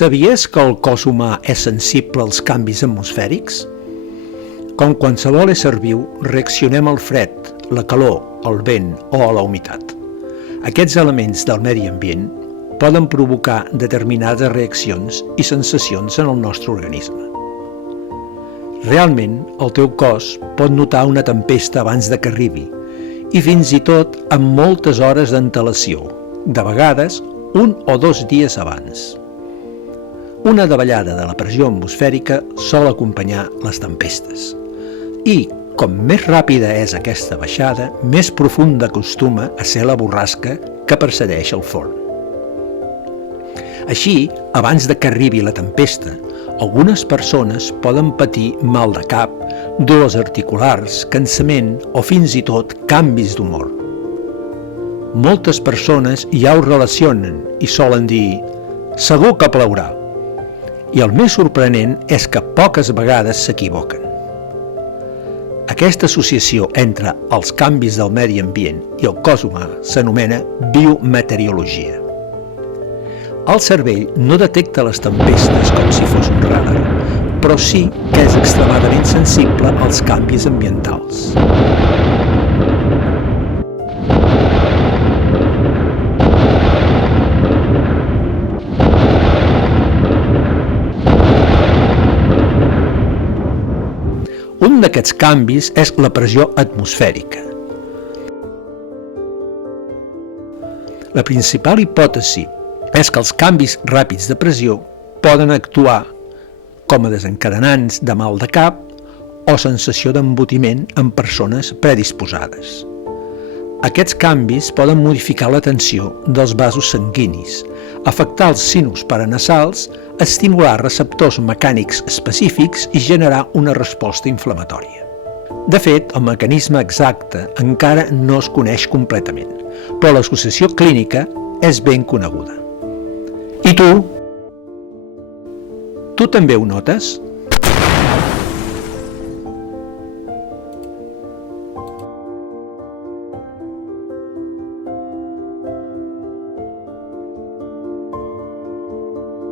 Sabies que el cos humà és sensible als canvis atmosfèrics? Com qualsevol ésser viu, reaccionem al fred, la calor, el vent o a la humitat. Aquests elements del medi ambient poden provocar determinades reaccions i sensacions en el nostre organisme. Realment, el teu cos pot notar una tempesta abans de que arribi i fins i tot amb moltes hores d'antelació, de vegades 1 o 2 dies abans. Una davallada de la pressió atmosfèrica sol acompanyar les tempestes i, com més ràpida és aquesta baixada, més profunda acostuma a ser la borrasca que precedeix el forn. Així, abans de que arribi la tempesta, algunes persones poden patir mal de cap, dolors articulars, cansament o fins i tot canvis d'humor. Moltes persones ja ho relacionen i solen dir «segur que plourà». I el més sorprenent és que poques vegades s'equivoquen. Aquesta associació entre els canvis del medi ambient i el cos humà s'anomena biometeorologia. El cervell no detecta les tempestes com si fos un radar, però sí que és extremadament sensible als canvis ambientals. Un d'aquests canvis és la pressió atmosfèrica. La principal hipòtesi és que els canvis ràpids de pressió poden actuar com a desencadenants de mal de cap o sensació d'embotiment en persones predisposades. Aquests canvis poden modificar la tensió dels vasos sanguinis, afectar els sinus paranasals, estimular receptors mecànics específics i generar una resposta inflamatòria. De fet, el mecanisme exacte encara no es coneix completament, però l'associació clínica és ben coneguda. I tu? Tu també ho notes?